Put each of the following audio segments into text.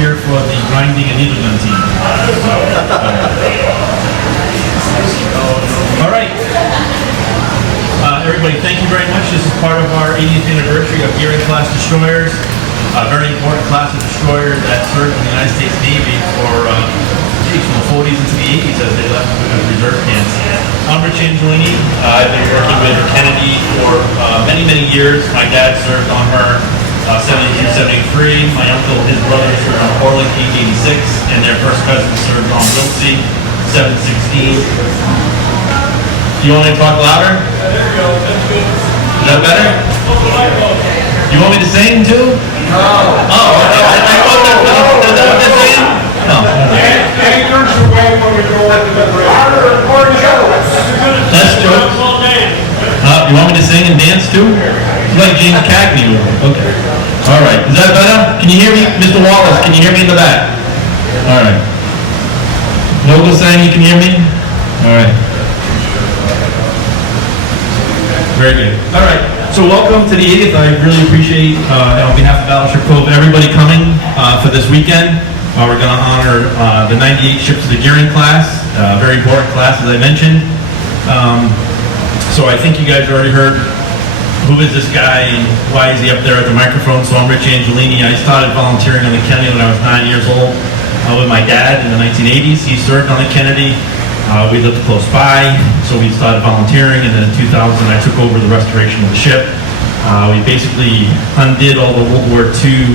volunteer for the grinding and needle gun team. All right. Everybody, thank you very much. This is part of our 80th anniversary of Gearing-class destroyers. A very important class of destroyers that served in the United States Navy for from the 40s into the 80s as they left as reserve camps. I'm Rich Angelini. I've been working with Kennedy for many, many years. My dad served on her 72, 73. My uncle, his brother served on Orlick, 886, and their first cousin served on Wiltsey, 716. You want me to talk louder? There you go. That's good. Is that better? You want me to sing too? No. Oh, okay. I thought that was that what they're saying? No. Anchors away when we go into the harder or jokes. That's jokes. You want me to sing and dance too? You like James Cagney? Okay. All right. Is that better? Can you hear me, Mr. Wallace? Can you hear me in the back? All right. Noble saying you can hear me? All right. Very good. All right. So welcome to the 80th. I really appreciate, on behalf of Battleship Cove, everybody coming for this weekend. We're going to honor the 98 ships of the Gearing class, very important class, as I mentioned. So I think you guys already heard who is this guy and why is he up there at the microphone. So I'm Rich Angelini. I started volunteering on the Kennedy when I was 9 years old with my dad in the 1980s. He served on the Kennedy. We lived close by, so we started volunteering, and then in 2000 I took over the restoration of the ship. We basically undid all the World War II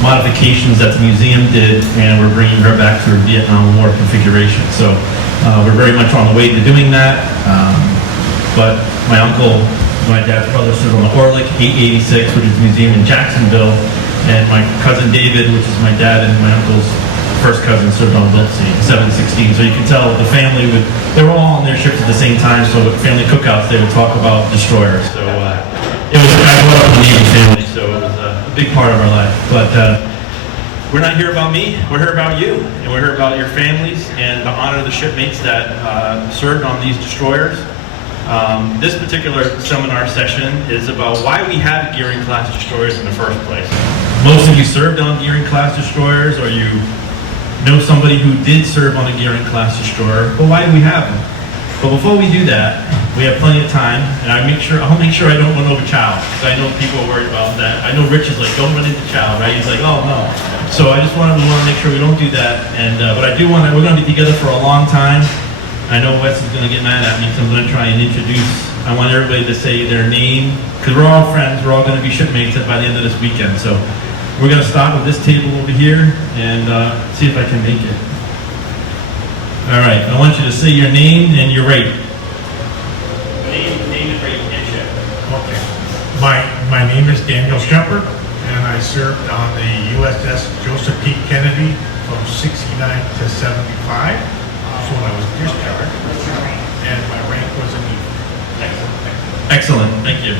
modifications that the museum did, and we're bringing her back to her Vietnam War configuration. So we're very much on the way to doing that. But my uncle, my dad's brother, served on the Orlick, 886, which is a museum in Jacksonville, and my cousin David, which is my dad and my uncle's first cousin, served on Wiltsey, 716. So you can tell the family they were all on their ships at the same time, so at family cookouts they would talk about destroyers. So it was, I grew up in the Navy family, so it was a big part of our life. But we're not here about me, we're here about you, and we're here about your families and the honor of the shipmates that served on these destroyers. This particular seminar session is about why we have Gearing-class destroyers in the first place. Most of you served on Gearing-class destroyers, or you know somebody who did serve on a Gearing-class destroyer, but why do we have them? But before we do that, we have plenty of time, and I'll make sure I don't run over Chow, because I know people are worried about that. I know Rich is like, don't run into Chow, right? He's like, oh no. So I just want to make sure we don't do that, and but I do want to, we're going to be together for a long time. I know Wes is going to get mad at me, so I'm going to try and introduce, I want everybody to say their name, because we're all friends, we're all going to be shipmates by the end of this weekend. So we're going to start with this table over here and see if I can make it. All right, I want you to say your name and your rate. Name and rate and ship. Okay. My name is Daniel Shepard, and I served on the USS Joseph P. Kennedy from 69 to 75. So when I was discharged, and my rank was a E. Excellent, thank you.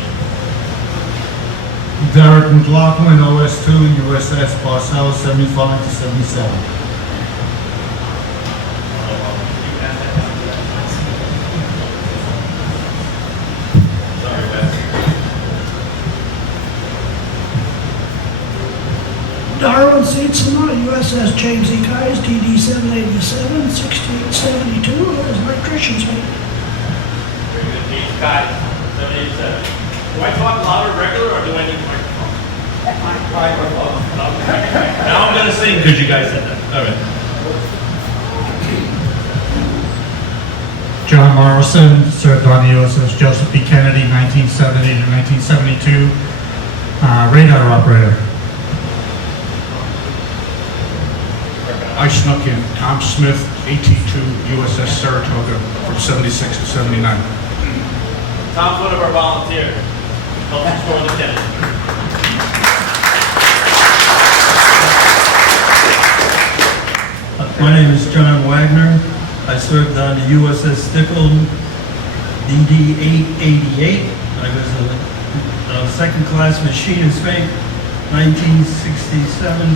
Derek McLaughlin, OS2, USS Parcel, 75 to 77. Sorry, Wes. Darwin Seatsma, USS James E. Keyes, DD 787, 6872, as electrician's mate. Very good, James Scott, 787. Do I talk louder regular, or do I need a microphone? Microphone. Now I'm going to sing because you guys said that. All right. John Morrison, served on the USS Joseph P. Kennedy, 1970 to 1972. Radar operator. I snuck in Tom Smith, AT2, USS Saratoga from 76 to 79. Tom's one of our volunteers. Help restore the Kennedy. My name is John Wagner. I served on the USS Stickle, DD 888. I was a second-class machinist mate, 1967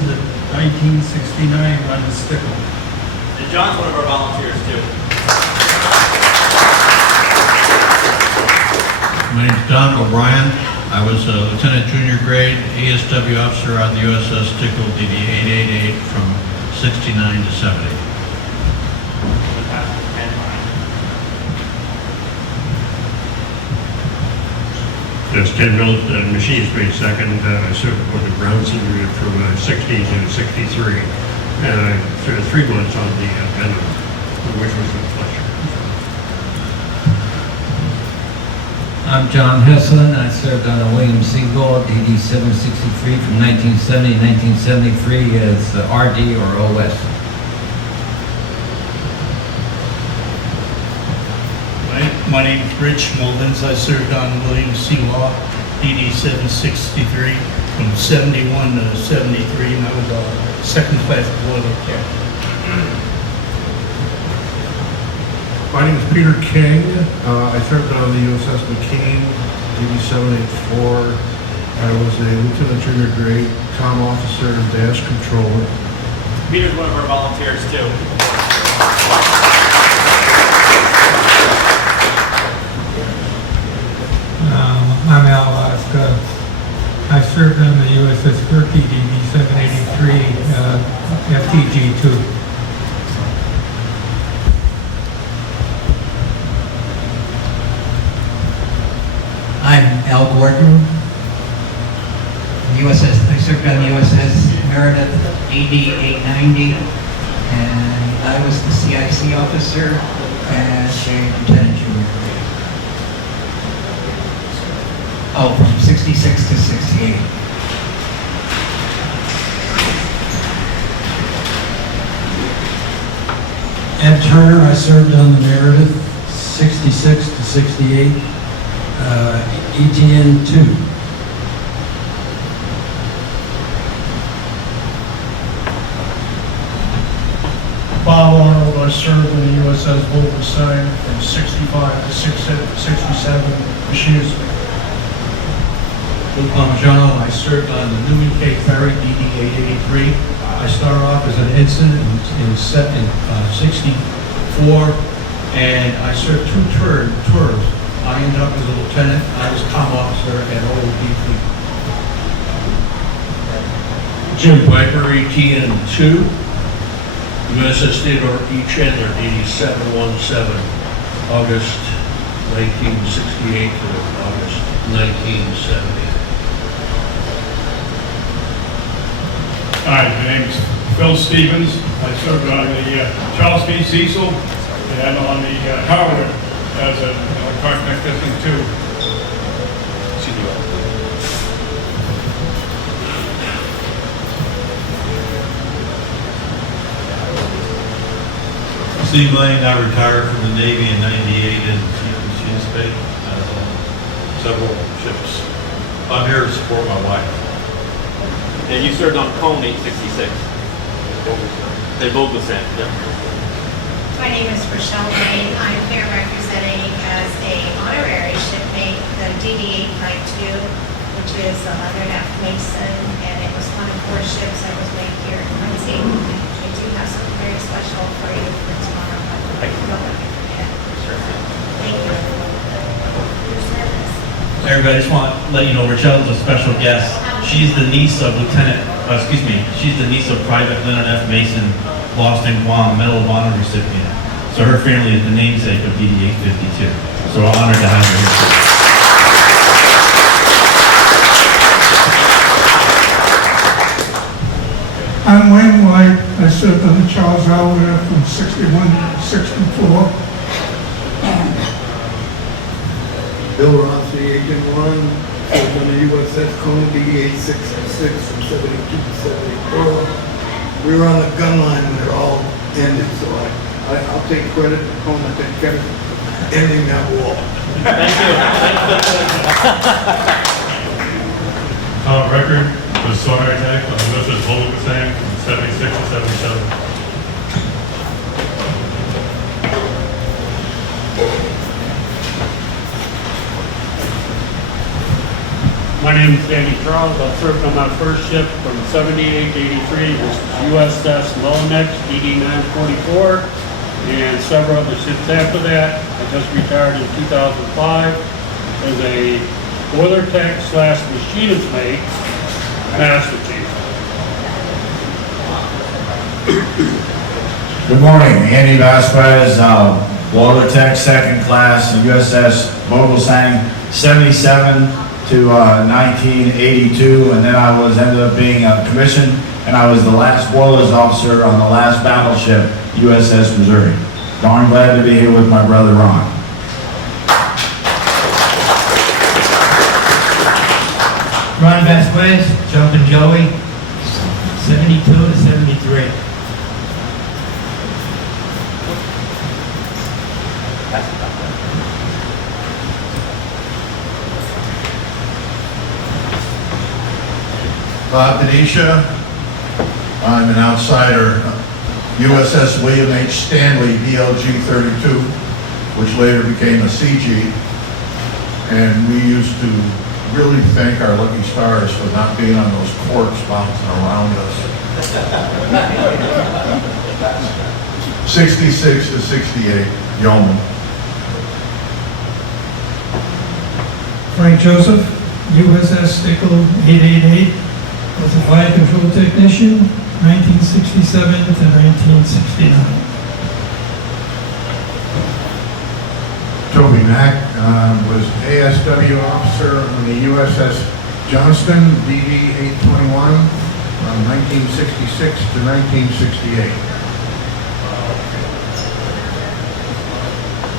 to 1969 on the Stickle. And John's one of our volunteers too. My name's Don O'Brien. I was a lieutenant junior grade ASW officer on the USS Tickle DD-888 from 69 to 70. That's Ken Mills, machinist grade second. I served on the ground senior unit from 60 to 63. And I served 3 months on the Venom, which was a pleasure. I'm John Heslin. I served on the William Seagull DD-763 from 1970 to 1973 as the RD or OS. My name is Rich Mullins. I served on William C. Law, DD-763, from 71 to 73, and I was a second-class boiler captain. My name is Peter King. I served on the USS McKean, DD-784. I was a lieutenant junior grade comm officer and dash controller. Peter's one of our volunteers, too. I'm Al Alaska. I served on the USS Turkey DD-783, FTG-2. I'm Al Gordon. I served on the USS Meredith DD-890, and I was the CIC officer as a lieutenant junior. Oh, from 66 to 68. Ed Turner, I served on the Meredith, 66 to 68, ETN 2. Bob Arnold, I served in the USS Wolfenstein from 65 to 67, machinist. Luke Parmigiano, I served on the Newman K. Ferry DD-883. I started off as an ensign in 64, and I served 2 tours. I ended up as a lieutenant. I was comm officer at OODP. Jim Piper, ETN 2. USS Theodore E. Chandler, DD-717, August 1968 to August 1970. Hi, my name is Phil Stevens. I served on the Charles B. Cecil and on the Howard as a Cartman 52. Steve Lane, I retired from the Navy in '98 and machinist base on several ships. I'm here to support my wife. And you served on Cone 866. They both the same, yeah. My name is Rochelle Lane. I'm here representing as a honorary shipmate the DD-852, which is a Leatherneck Mason, and it was one of 4 ships that was made here in Quincy. We do have something very special for you for tomorrow, but don't let me forget. Thank you, everyone, for your service. Everybody, I just want to let you know Rochelle's a special guest. She's the niece of she's the niece of Private Leonard F. Mason, lost in Guam, Medal of Honor recipient. So her family is the namesake of DD-852. So we're honored to have her here. I'm Wayne White. I served on the Charles Alware from 61 to 64. Bill Rossi, Agent 1, served on the USS Cone DD-866 from 72 to 74. We were on the gun line when it all ended, so I'll take credit for Cone. I take credit for ending that war. Thank you. Record was Sonar Attack on the USS Volga from 76 to 77. My name is Danny Charles. I served on my first ship from 78 to 83, which was USS Lilleneck, DD-944, and several other ships after that. I just retired in 2005 as a boiler tech / machinist mate, Master Chief. Good morning, Andy Vasquez, boiler tech, second class, USS Vogelsang, 77 to 1982, and then I ended up being commissioned, and I was the last boilers officer on the last battleship, USS Missouri. Darn glad to be here with my brother Ron. Ron Vasquez, Jumpin' Joey, 72 to 73. Bob Denisha, I'm an outsider. USS William H. Stanley, DLG-32, which later became a CG. And we used to really thank our lucky stars for not being on those corks bouncing around us. 66 to 68, Yeoman. Frank Joseph, USS Stickle 888, was a fire control technician, 1967 to 1969. Toby Mack was ASW officer on the USS Johnston, DD 821, from 1966 to 1968.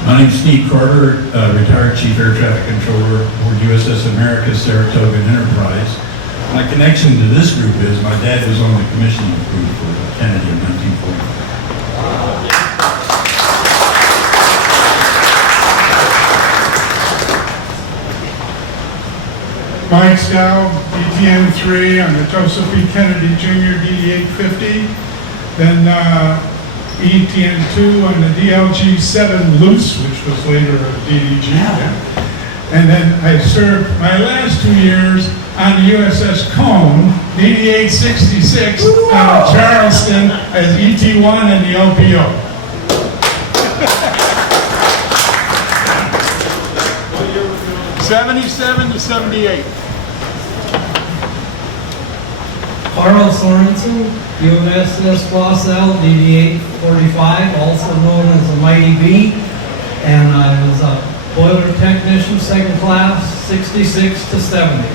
My name's Steve Carter, retired Chief Air Traffic Controller aboard USS America Saratoga Enterprise. My connection to this group is my dad was on the commissioning crew for Kennedy in 1945. Mike Stow, DTN 3 on the Joseph E. Kennedy Jr. DD 850. Then ETN 2 on the DLG 7 Loose, which was later a DDG. And then I served my last 2 years on the USS Cone, DD 866 out of Charleston as ET1 and the LPO. '77 to '78. Carl Sorensen, USS Flossell, DD 845, also known as the Mighty B, and I was a boiler technician, second class, 66 to 70.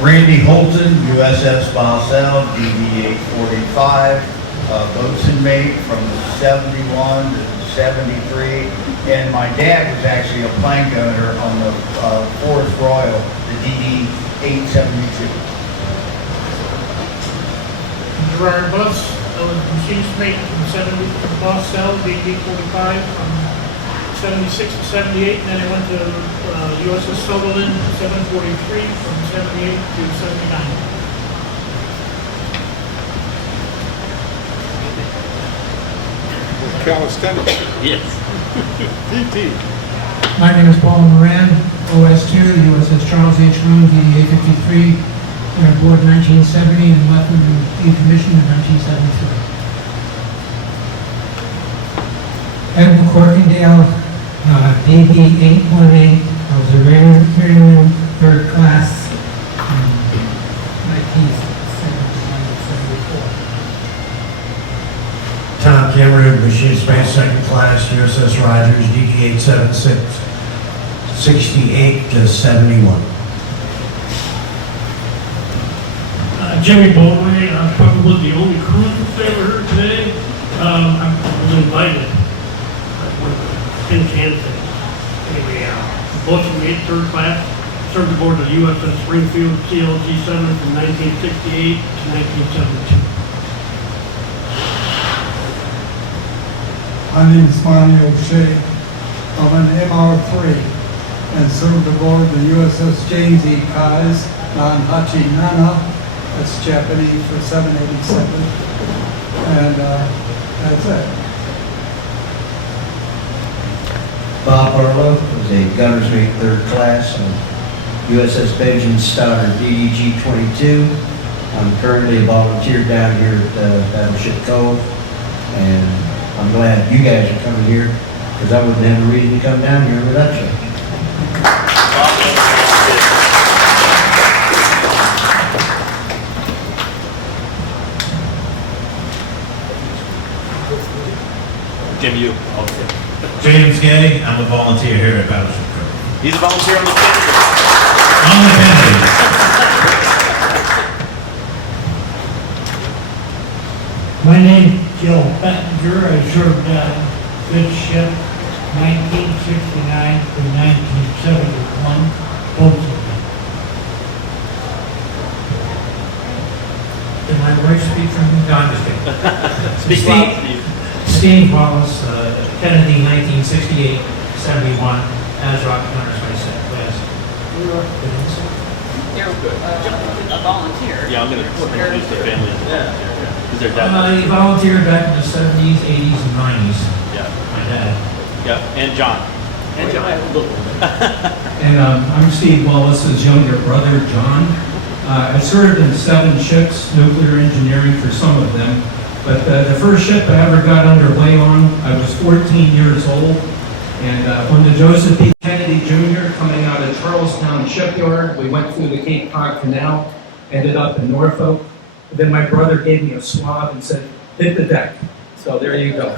Randy Holton, USS Bosell, DD 845, boatswain mate from 71 to 73, and my dad was actually a plank owner on the Forest Royal, the DD 872. Gerard Buss, I was machinist mate from 70 from Bosell, DD 45, from 76 to 78, and then I went to USS Sutherland, 743, from 78 to 79. Calisthenics. Yes. DT. My name is Paul Moran, OS2, USS Charles H. Roon, DD 853. We're aboard 1970 and left with the decommissioned in 1973. Ed McCorkindale, DD 818, I was a Raymond third class, 1974. Tom Cameron, machinist mate, second class, USS Rogers, DD 876, 68 to 71. Jimmy Bowlway, I'm probably the only cruise ever heard today. I was invited. In Kansas. Anyway, boatswain mate, third class, served aboard the USS Springfield CLG-7 from 1968 to 1972. My name is Monty O'Shea. I'm an MR3 and served aboard the USS James E. Kais, Nanhachi Nana, that's Japanese for 787, and that's it. Bob Barlow was a gunner's mate, third class, on USS Benjamin Stoddard, DDG-22. I'm currently a volunteer down here at Battleship Cove, and I'm glad you guys are coming here. because I wouldn't have a reason to come down here without you. Jim, you. James Gay, I'm a volunteer here at Battleship Cove. He's a volunteer on the Kennedy. On the Kennedy. My name is Joe Bettinger. I served on this ship 1969 to 1971, both of them. Can my voice speak from me? No, I'm just kidding. Speak loud, Steve. Steve Wallace, Kennedy, 1968, 71, as Rocket Gunners, I said, last. You're a volunteer. Yeah, I'm going to introduce the family as a volunteer. Because their dad. I volunteered back in the 70s, 80s, and 90s. Yeah. My dad. Yeah, and John. And John. And I'm Steve Wallace's younger brother, John. I served in 7 ships, nuclear engineering for some of them. But the first ship I ever got underway on, I was 14 years old. And when the Joseph P. Kennedy Jr. coming out of Charlestown Shipyard, we went through the Cape Cod Canal, ended up in Norfolk. And then my brother gave me a swab and said, hit the deck. So there you go.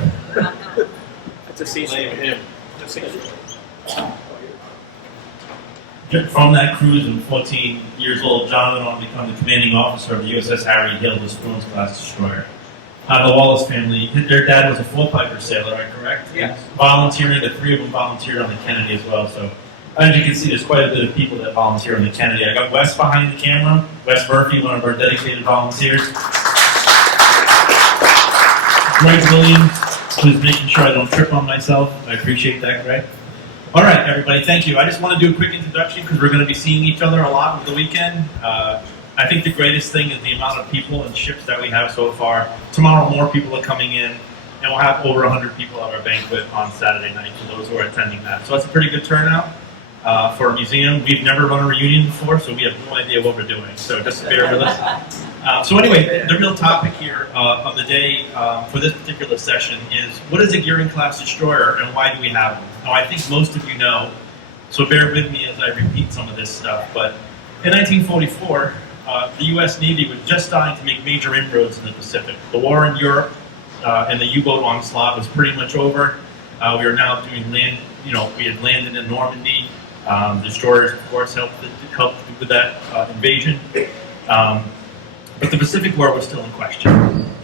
That's a Cecil. Him. From that cruise, when 14 years old, John went on to become the commanding officer of the USS Harry Hill, the Spoons class destroyer. The Wallace family, their dad was a full piper sailor, am I correct? Yes. Volunteering, the 3 of them volunteered on the Kennedy as well. So as you can see, there's quite a bit of people that volunteer on the Kennedy. I got Wes behind the camera, Wes Murphy, one of our dedicated volunteers. Greg Williams, who's making sure I don't trip on myself. I appreciate that, Greg. All right, everybody, thank you. I just want to do a quick introduction because we're going to be seeing each other a lot over the weekend. I think the greatest thing is the amount of people and ships that we have so far. Tomorrow, more people are coming in, and we'll have over 100 people at our banquet on Saturday night for those who are attending that. So that's a pretty good turnout for a museum. We've never run a reunion before, so we have no idea what we're doing. So just bear with us. So anyway, the real topic here of the day for this particular session is, what is a Gearing-class destroyer, and why do we have them? Now, I think most of you know, so bear with me as I repeat some of this stuff, but in 1944, the U.S. Navy was just starting to make major inroads in the Pacific. The war in Europe and the U-boat onslaught was pretty much over. We were now doing land, we had landed in Normandy. Destroyers, of course, helped with that invasion. But the Pacific War was still in question.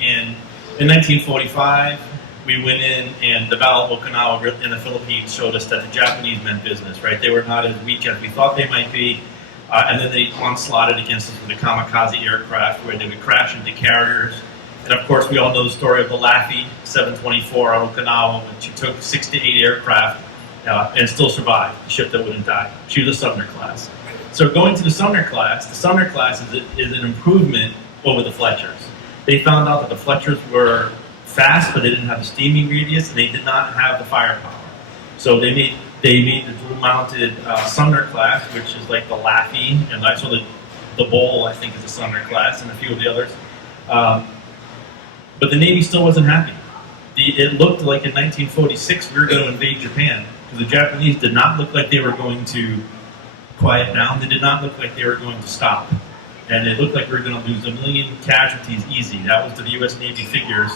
And in 1945, we went in, and the Battle of Okinawa in the Philippines showed us that the Japanese meant business, right? They were not as weak as we thought they might be. And then they onslaughted against us with the kamikaze aircraft, where they would crash into carriers. And of course, we all know the story of the Laffey 724 on Okinawa, when she took 6 to 8 aircraft and still survived, the ship that wouldn't die. She was a Sumner class. So going to the Sumner class is an improvement over the Fletchers. They found out that the Fletchers were fast, but they didn't have the steaming radius, and they did not have the firepower. So they made the dual-mounted Sumner class, which is like the Laffey, and also the Bull, I think, is a Sumner class, and a few of the others. But the Navy still wasn't happy. It looked like in 1946 we were going to invade Japan, because the Japanese did not look like they were going to quiet down. They did not look like they were going to stop. And it looked like we were going to lose 1 million casualties easy. That was the U.S. Navy figures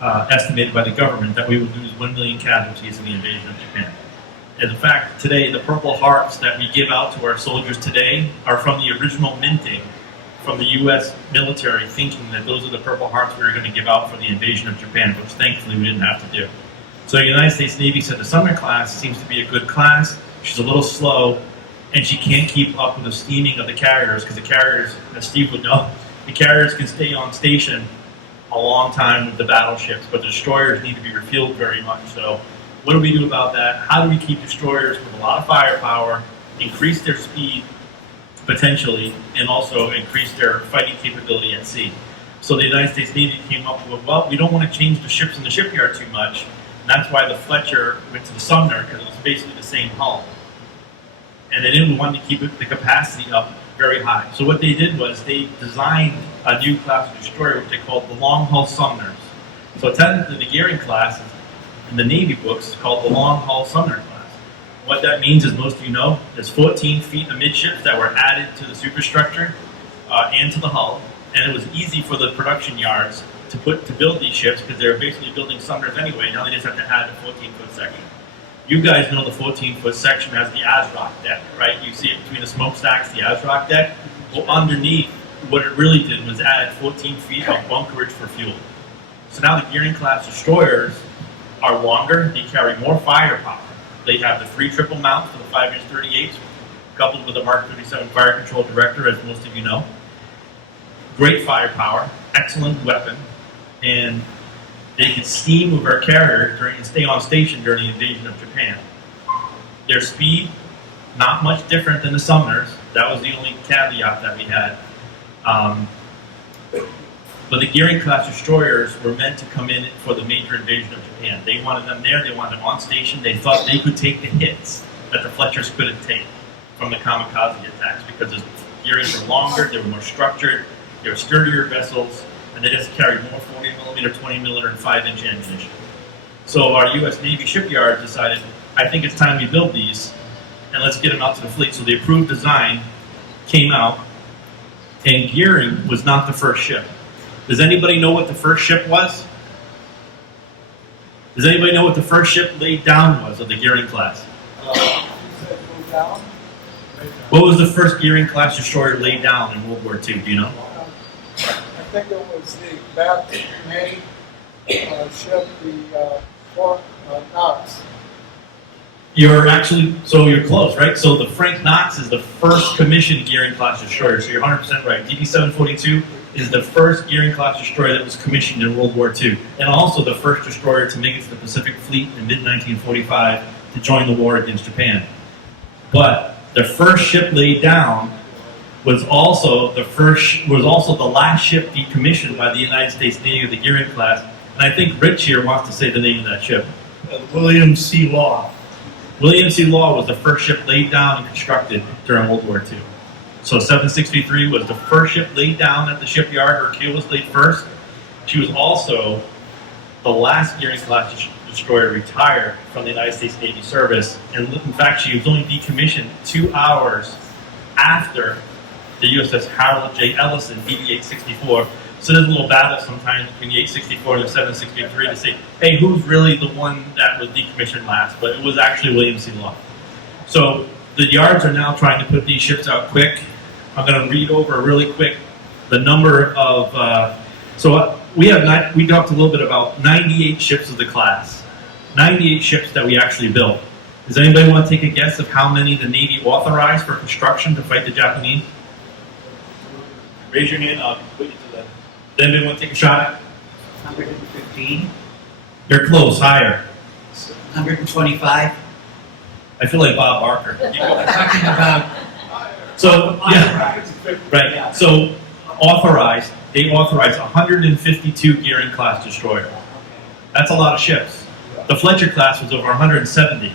estimated by the government, that we would lose 1 million casualties in the invasion of Japan. And in fact, today, the Purple Hearts that we give out to our soldiers today are from the original minting from the U.S. military, thinking that those are the Purple Hearts we were going to give out for the invasion of Japan, which thankfully we didn't have to do. So the United States Navy said the Sumner class seems to be a good class. She's a little slow, and she can't keep up with the steaming of the carriers, because the carriers, as Steve would know, the carriers can stay on station a long time with the battleships, but the destroyers need to be refueled very much. So what do we do about that? How do we keep destroyers with a lot of firepower, increase their speed potentially, and also increase their fighting capability at sea? So the United States Navy came up with, well, we don't want to change the ships in the shipyard too much, and that's why the Fletcher went to the Sumner, because it was basically the same hull. And they didn't want to keep the capacity up very high. So what they did was they designed a new class of destroyer, which they called the long hull Sumners. So technically the Gearing class in the Navy books called the Long Haul Sumner class. What that means, as most of you know, there's 14 feet amidships that were added to the superstructure and to the hull, and it was easy for the production yards to build these ships because they were basically building Sumners anyway. Now they just have to add a 14-foot section. You guys know the 14-foot section has the ASROC deck, right? You see it between the smokestacks, the ASROC deck. Well, underneath, what it really did was add 14 feet of bunkerage for fuel. So now the Gearing-class destroyers are longer, they carry more firepower. They have the 3 triple mount for the 5-inch 38s, coupled with a Mark 37 fire control director, as most of you know. Great firepower, excellent weapon, and they can steam with our carrier and stay on station during the invasion of Japan. Their speed, not much different than the Sumners. That was the only caveat that we had. But the Gearing-class destroyers were meant to come in for the major invasion of Japan. They wanted them there, they wanted them on station. They thought they could take the hits that the Fletchers couldn't take from the kamikaze attacks because the Gearings were longer, they were more structured, they were sturdier vessels, and they just carried more 40mm, 20mm, and 5-inch ammunition. So our U.S. Navy shipyard decided, I think it's time we build these, and let's get them out to the fleet. So the approved design came out, and Gearing was not the first ship. Does anybody know what the first ship was? Does anybody know what the first ship laid down was of the Gearing class? What was the first Gearing-class destroyer laid down in World War II? Do you know? I think it was the Bath May ship, the Fort Knox. You're actually, so you're close, right? So the Frank Knox is the first commissioned Gearing-class destroyer, so you're 100% right. DD-742 is the first Gearing-class destroyer that was commissioned in World War II, and also the first destroyer to make it to the Pacific Fleet in mid-1945 to join the war against Japan. But the first ship laid down was also the last ship decommissioned by the United States Navy of the Gearing class, and I think Rich here wants to say the name of that ship. William C. Law. William C. Law was the first ship laid down and constructed during World War II. So 763 was the first ship laid down at the shipyard. Her keel was laid first. She was also the last Gearing-class destroyer retired from the United States Navy service. And in fact, she was only decommissioned 2 hours after the USS Harold J. Ellison, DD-864. So there's a little battle sometimes between the 864 and the 763 to say, hey, who's really the one that was decommissioned last? But it was actually William C. Law. So the yards are now trying to put these ships out quick. I'm going to read over really quick the number of, we talked a little bit about 98 ships of the class. 98 ships that we actually built. Does anybody want to take a guess of how many the Navy authorized for construction to fight the Japanese? Raise your hand, I'll put you to that. Does anybody want to take a shot at? 115. You're close, higher. 125. I feel like Bob Barker. Talking about. So, yeah, right. So, they authorized 152 Gearing-class destroyers. That's a lot of ships. The Fletcher class was over 170.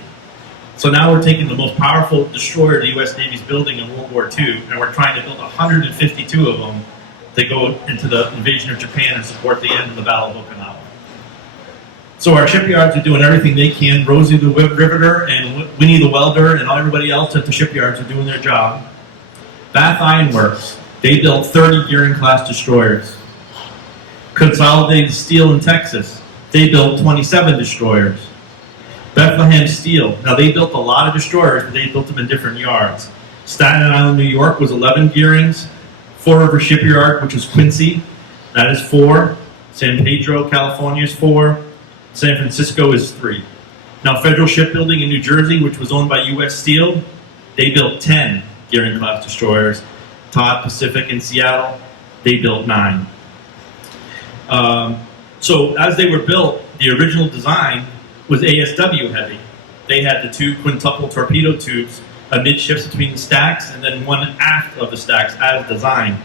So now we're taking the most powerful destroyer the U.S. Navy's building in World War II, and we're trying to build 152 of them to go into the invasion of Japan and support the end of the Battle of Okinawa. So our shipyards are doing everything they can. Rosie the Riveter and Winnie the Welder and everybody else at the shipyards are doing their job. Bath Iron Works, they built 30 Gearing-class destroyers. Consolidated Steel in Texas, they built 27 destroyers. Bethlehem Steel, now they built a lot of destroyers, but they built them in different yards. Staten Island, New York was 11 Gearings. Fore River Shipyard, which was Quincy, that is 4. San Pedro, California is 4. San Francisco is 3. Now Federal Shipbuilding in New Jersey, which was owned by U.S. Steel, they built 10 Gearing-class destroyers. Todd Pacific in Seattle, they built 9. So as they were built, the original design was ASW heavy. They had the 2 quintuple torpedo tubes amidships between the stacks and then one aft of the stacks as designed.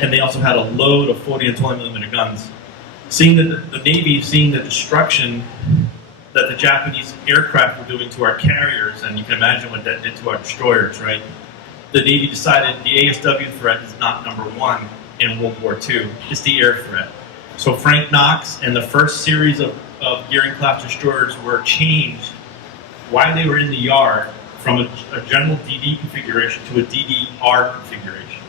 And they also had a load of 40 and 20 millimeter guns. Seeing that the Navy, seeing the destruction that the Japanese aircraft were doing to our carriers, and you can imagine what that did to our destroyers, right? The Navy decided the ASW threat is not number 1 in World War II, it's the air threat. So Frank Knox and the first series of of Gearing-class destroyers were changed while they were in the yard from a general DD configuration to a DDR configuration.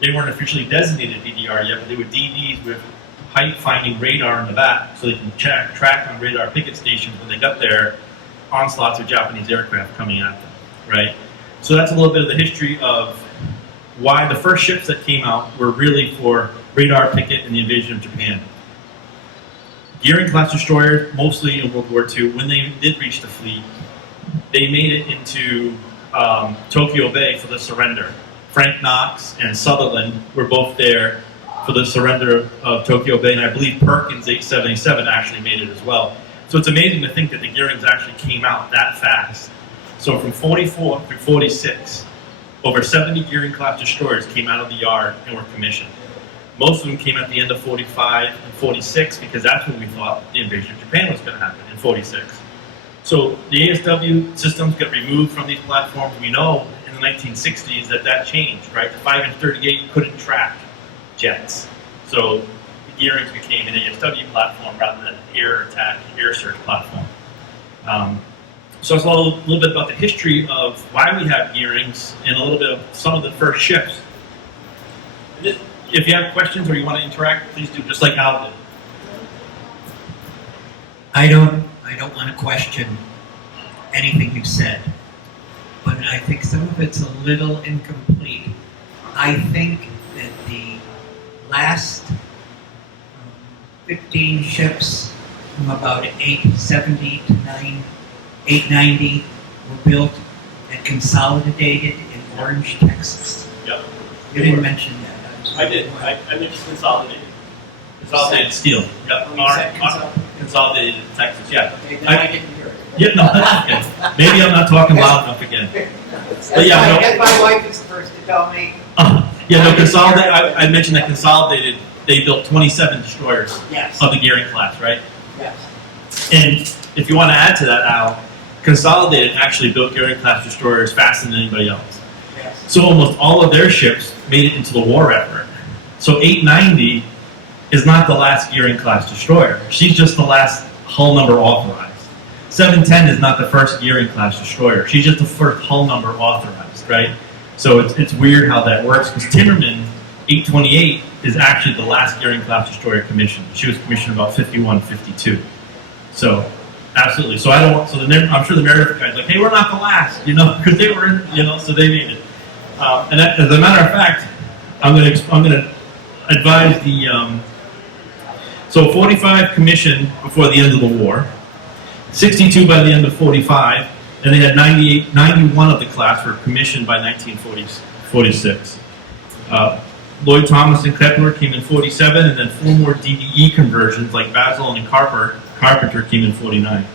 They weren't officially designated DDR yet, but they were DDs with height-finding radar in the back, so they can track on radar picket stations when they got there onslaughts of Japanese aircraft coming at them, right? So that's a little bit of the history of why the first ships that came out were really for radar picket and the invasion of Japan. Gearing-class destroyers, mostly in World War II, when they did reach the fleet, they made it into Tokyo Bay for the surrender. Frank Knox and Sutherland were both there for the surrender of Tokyo Bay, and I believe Perkins 877 actually made it as well. So it's amazing to think that the Gearings actually came out that fast. So from 44 through 46, over 70 Gearing-class destroyers came out of the yard and were commissioned. Most of them came at the end of 45 and 46 because that's when we thought the invasion of Japan was going to happen, in 46. So the ASW systems got removed from these platforms. We know in the 1960s that changed, right? The 5-inch 38 couldn't track jets. So the Gearings became an ASW platform rather than an air attack, air search platform. So it's a little bit about the history of why we have Gearings and a little bit of some of the first ships. If you have questions or you want to interact, please do, just like Al did. I don't want to question anything you said, but I think some of it's a little incomplete. I think that the last 15 ships from about 870 to 890 were built and consolidated in Orange, Texas. Yep. You didn't mention that. I did. I mentioned consolidated. Consolidated steel. Yep. Consolidated in Texas. Yeah. Okay, then I didn't hear it. Yeah, no, that's okay. Maybe I'm not talking loud enough again. But yeah, no. My wife is the first to tell me. Yeah, no, consolidated. I mentioned that consolidated. They built 27 destroyers of the Gearing class, right? Yes. And if you want to add to that, Al, Consolidated actually built Gearing class destroyers faster than anybody else. Yes. So almost all of their ships made it into the war effort. So 890 is not the last Gearing class destroyer. She's just the last hull number authorized. 710 is not the first Gearing class destroyer. She's just the first hull number authorized, right? So it's weird how that works because Timmerman 828 is actually the last Gearing class destroyer commissioned. She was commissioned about 51, 52. So absolutely. So I'm sure the Meredith guys like, hey, we're not the last, because they were in, so they made it. And that, as a matter of fact, I'm going to advise the. So 45 commissioned before the end of the war, 62 by the end of 45, and they had 91 of the class were commissioned by 1946. Lloyd Thomas and Kepler came in 47, and then 4 more DDE conversions like Basil and Carpenter came in 49.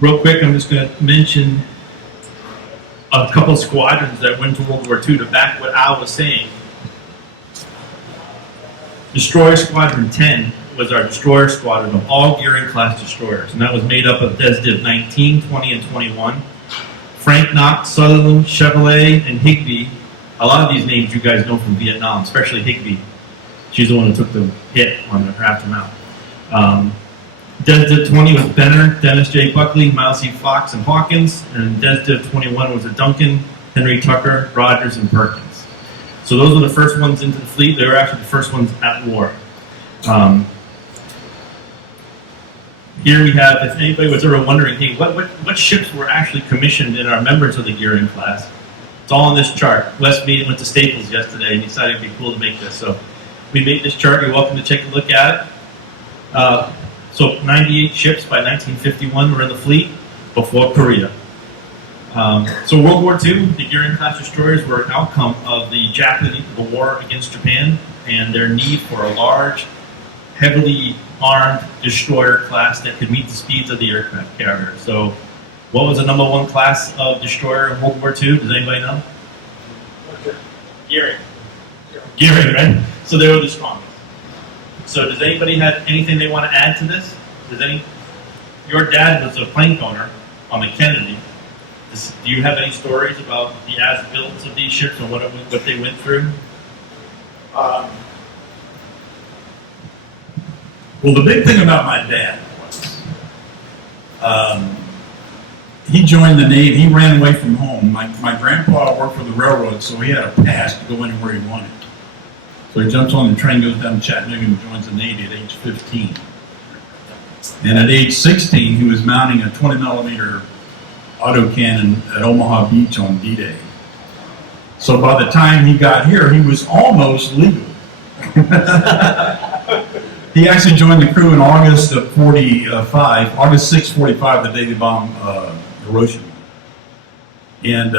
Real quick, I'm just going to mention a couple of squadrons that went to World War II to back what Al was saying. Destroyer Squadron 10 was our destroyer squadron of all Gearing class destroyers, and that was made up of DesDiv 19, 20, and 21. Frank Knox, Sutherland, Chevrolet, and Higbee. A lot of these names you guys know from Vietnam, especially Higbee. She's the one who took the hit on her aftermath. DesDiv 20 was Benner, Dennis J. Buckley, Miles C. Fox, and Hawkins, and DesDiv 21 was a Duncan, Henry Tucker, Rogers, and Perkins. So those were the first ones into the fleet. They were actually the first ones at war. Here we have, if anybody was ever wondering, hey, what ships were actually commissioned in our members of the Gearing class? It's all on this chart. Wes went to Staples yesterday and decided it'd be cool to make this. So we made this chart. You're welcome to take a look at it. So 98 ships by 1951 were in the fleet before Korea. So World War II, the Gearing class destroyers were an outcome of the war against Japan and their need for a large, heavily armed destroyer class that could meet the speeds of the aircraft carrier. So what was the number one class of destroyer in World War II? Does anybody know? Gearing. Gearing, right? So they were the strongest. So does anybody have anything they want to add to this? Your dad was a plank owner on the Kennedy. Do you have any stories about the as-builds of these ships and what they went through? Well, the big thing about my dad was, he joined the Navy. He ran away from home. My grandpa worked for the railroad, so he had a pass to go anywhere he wanted. So he jumps on the train, goes down to Chattanooga, and joins the Navy at age 15. And at age 16, he was mounting a 20-millimeter autocannon at Omaha Beach on D-Day. So by the time he got here, he was almost legal. He actually joined the crew in August of 45, August 6, 45, the day they bombed Hiroshima. And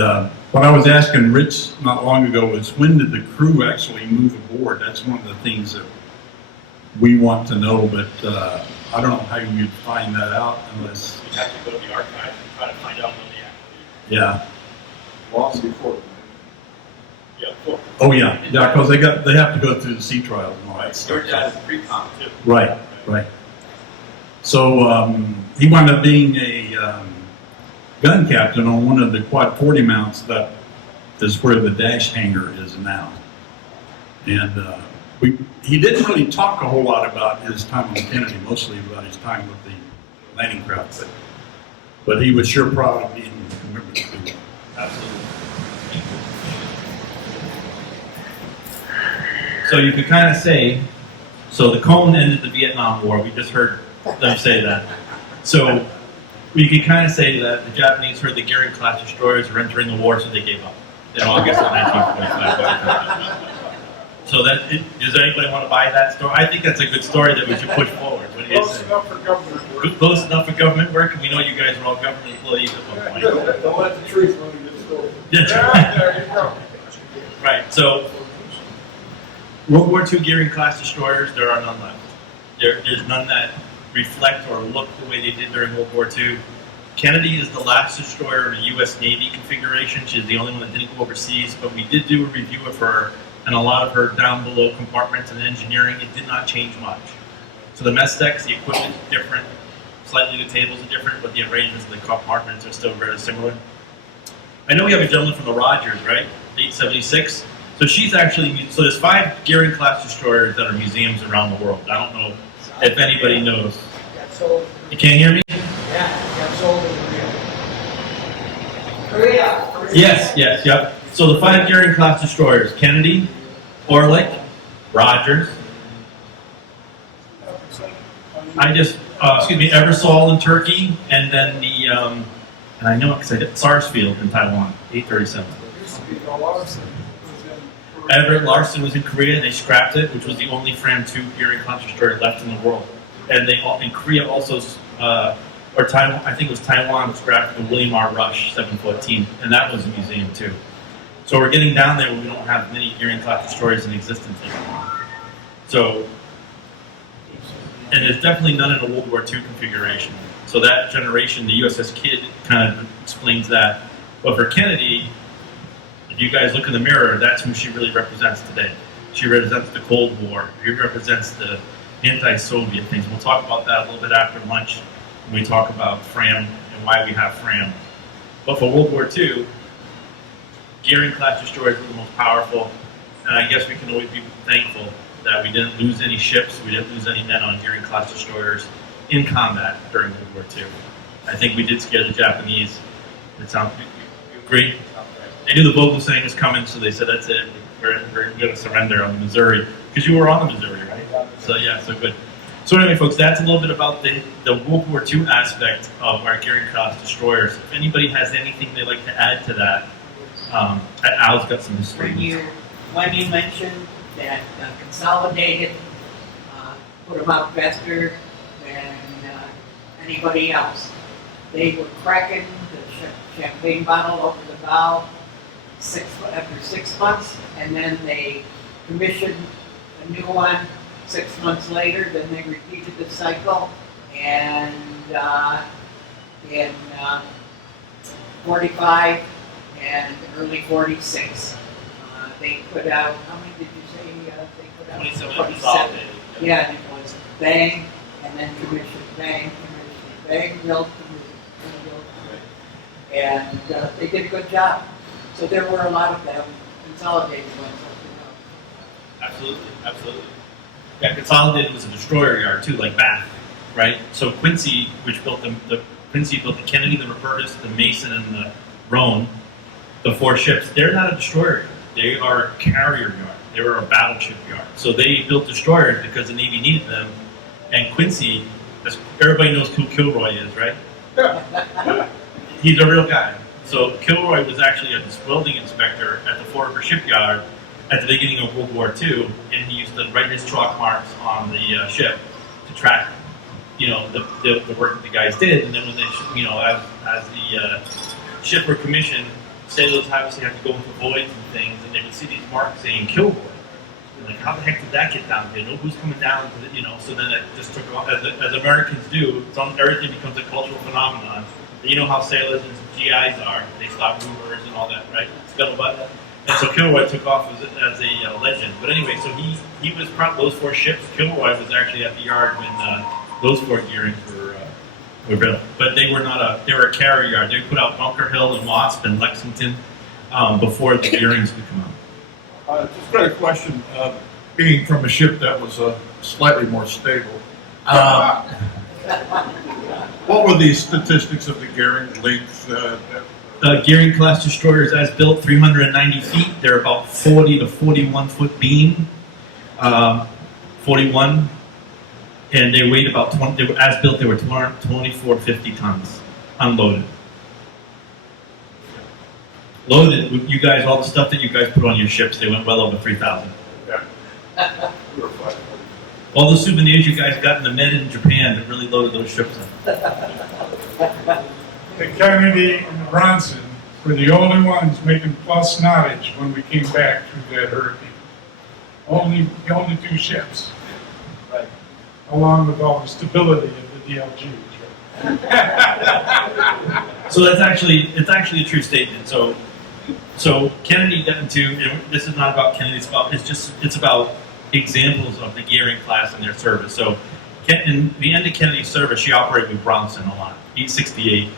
what I was asking Rich not long ago was, when did the crew actually move aboard? That's one of the things that we want to know, but I don't know how you'd find that out unless... You have to go to the archive and try to find out when they actually... Yeah. Long before. Yeah, before. Oh, yeah, because they have to go through the sea trials and all that stuff. Your dad is pre-com, too. Right. So he wound up being a gun captain on one of the Quad 40 mounts that is where the dash hangar is now. And he didn't really talk a whole lot about his time on Kennedy, mostly about his time with the landing craft. But he was sure proud of being a member of the crew. Absolutely. So you could kind of say, so the Cone ended the Vietnam War. We just heard them say that. So we could kind of say that the Japanese heard the Goering-class destroyers were entering the war, so they gave up in August of 1945. So does anybody want to buy that story? I think that's a good story that we should push forward. What do you Close say? enough for government work. Close enough for government work, and we know you guys are all government employees at one point. Don't let the truth run you the story. Yeah. There you go. Right, so World War II Goering-class destroyers, there are none left. There's none that reflect or look the way they did during World War II. Kennedy is the last destroyer in a U.S. Navy configuration. She's the only one that didn't go overseas, but we did do a review of her and a lot of her down below compartments and engineering. It did not change much. So the mess decks, the equipment is different, slightly the tables are different, but the arrangements of the compartments are still very similar. I know we have a gentleman from the Rogers, right? 876. So she's actually, so there's 5 Goering-class destroyers that are museums around the world. I don't know if anybody knows. You can't hear me? Korea. Yes, yep. So the 5 Goering-class destroyers: Kennedy, Orlik, Rogers. Eversole in Turkey, and then the, and I know it because I did Sarsfield in Taiwan, 837. Everett Larson was in Korea, and they scrapped it, which was the only Fram 2 Goering-class destroyer left in the world. And they in Korea also, or Taiwan, I think it was Taiwan, scrapped the William R. Rush 714, and that was a museum too. So we're getting down there where we don't have many Goering-class destroyers in existence anymore. So, and there's definitely none in a World War II configuration. So that generation, the USS Kidd, kind of explains that. But for Kennedy, if you guys look in the mirror, that's who she really represents today. She represents the Cold War. She represents the anti-Soviet things. We'll talk about that a little bit after lunch when we talk about Fram and why we have Fram. But for World War II, Goering-class destroyers were the most powerful, and I guess we can always be thankful that we didn't lose any ships, we didn't lose any men on Goering-class destroyers in combat during World War II. I think we did scare the Japanese. It sounds great. They knew the Vogelsang was coming, so they said, that's it, we're going to surrender on the Missouri. Because you were on the Missouri, right? So yeah, so good. So anyway, folks, that's a little bit about the World War II aspect of our Goering-class destroyers. If anybody has anything they'd like to add to that, Al's got some history. When you mentioned that Consolidated put them out faster than anybody else, they were cracking the champagne bottle over the bow after 6 months, and then they commissioned a new one 6 months later. Then they repeated the cycle, and in 45 and early 46, they put out, how many did you say they put out? 27. Yeah, and it was bang, and then commission, bang, commission, bang, milk, commission, milk, commission. And they did a good job. So there were a lot of them consolidated ones. Absolutely, absolutely. Yeah, Consolidated was a destroyer yard too, like Bath, right? So Quincy, which built Quincy built the Kennedy, the Robertus, the Mason, and the Roan, the 4 ships. They're not a destroyer yard. They are a carrier yard. They were a battleship yard. So they built destroyers because the Navy needed them. And Quincy, everybody knows who Kilroy is, right? He's a real guy. So Kilroy was actually a building inspector at the Fall River Shipyard at the beginning of World War II, and he used to write his chalk marks on the ship to track, the work that the guys did. And then when they, as the ship were commissioned, sailors obviously have to go into voids and things, and they would see these marks saying Kilroy. And like, how the heck did that get down here? Who's coming down to the, so then it just took off, as Americans do, everything becomes a cultural phenomenon. You know how sailors and GIs are, they stop rumors and all that, right? Scuttlebutt. And so Kilroy took off as a legend. But anyway, so he was those 4 ships. Kilroy was actually at the yard when those 4 gearings were built. But they were they were a carrier yard. They put out Bunker Hill and Wasp and Lexington before the gearings could come out. Just got a question, being from a ship that was slightly more stable. What were the statistics of the gearing length? Gearing class destroyers as built, 390 feet. They're about 40 to 41 foot beam, 41, and they weighed about 20. As built, they were 2450 tons, unloaded. Loaded, you guys, all the stuff that you guys put on your ships, they went well over 3,000. Yeah. All the souvenirs you guys got in the Med in Japan that really loaded those ships up. The Kennedy and Bronson were the only ones making plus knottage when we came back through that hurricane. The only 2 ships. Right. Along with all the stability of the DLGs. Right? So it's actually a true statement. So Kennedy got into, this is not about Kennedy's fault. It's about examples of the gearing class in their service. So in the end of Kennedy's service, she operated with Bronson a lot, 868.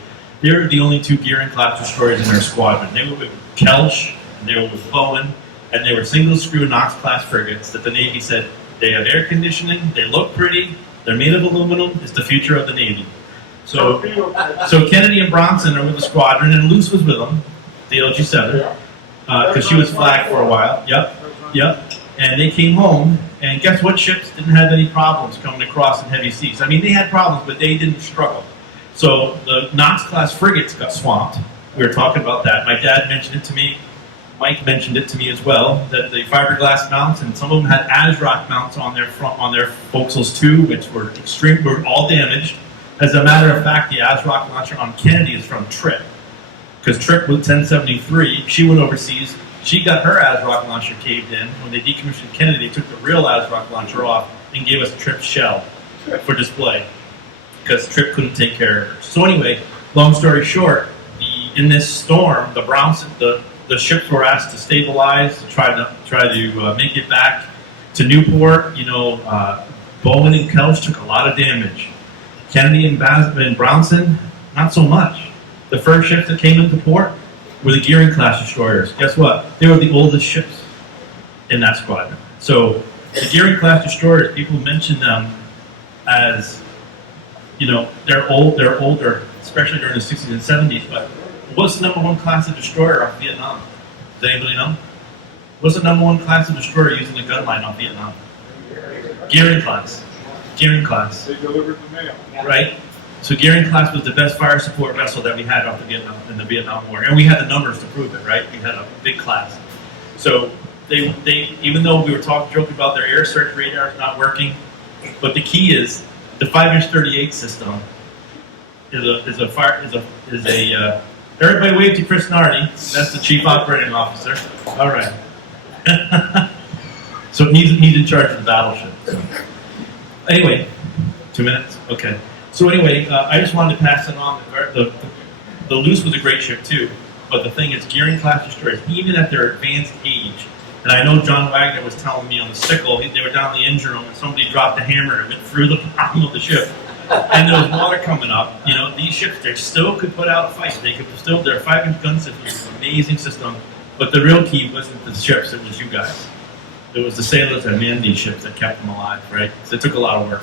They were the only 2 gearing class destroyers in their squadron. They were with Kelch, and they were with Bowen, and they were single screw Knox class frigates that the Navy said, they have air conditioning, they look pretty, they're made of aluminum, it's the future of the Navy. So Kennedy and Bronson are with the squadron, and Luce was with them, the LG-7, because she was flagged for a while. Yep. And they came home, and guess what ships didn't have any problems coming across in heavy seas? I mean, they had problems, but they didn't struggle. So the Knox-class frigates got swamped. We were talking about that. My dad mentioned it to me. Mike mentioned it to me as well, that the fiberglass mounts, and some of them had ASRock mounts on their forecastles too, which were all damaged. As a matter of fact, the ASRock launcher on Kennedy is from Tripp, because Tripp was 1073. She went overseas. She got her ASRock launcher caved in. When they decommissioned Kennedy, they took the real ASRock launcher off and gave us Tripp shell for display, because Tripp couldn't take care of her. So anyway, long story short, in this storm, the ships were asked to stabilize, to try to make it back to Newport. Bowen and Kelch took a lot of damage. Kennedy and Bronson, not so much. The first ships that came into port were the Gearing class destroyers. Guess what? They were the oldest ships in that squadron. So the Gearing class destroyers, people mention them as, they're older, especially during the 60s and 70s, but what's the #1 class of destroyer off Vietnam? Does anybody know? What's the #1 class of destroyer using the gun line off Vietnam? Gearing class. Gearing class. They delivered the mail. Right? So Gearing class was the best fire support vessel that we had off in the Vietnam War. And we had the numbers to prove it, right? We had a big class. So they even though we were joking about their air search radars not working, but the key is the 5-inch 38 system is a everybody wave to Chris Nardi. That's the chief operating officer. All right. So he's in charge of the battleship. So. Anyway, 2 minutes? Okay. So anyway, I just wanted to pass it on. The Luce was a great ship too, but the thing is, Gearing class destroyers, even at their advanced age, and I know John Wagner was telling me on the Sickle, they were down in the engine room and somebody dropped a hammer and went through the bottom of the ship. And there was water coming up. These ships, they still could put out a fight. Their 5-inch gun system was an amazing system, but the real key wasn't the ships, it was you guys. it was the sailors that manned these ships that kept them alive, right? So it took a lot of work.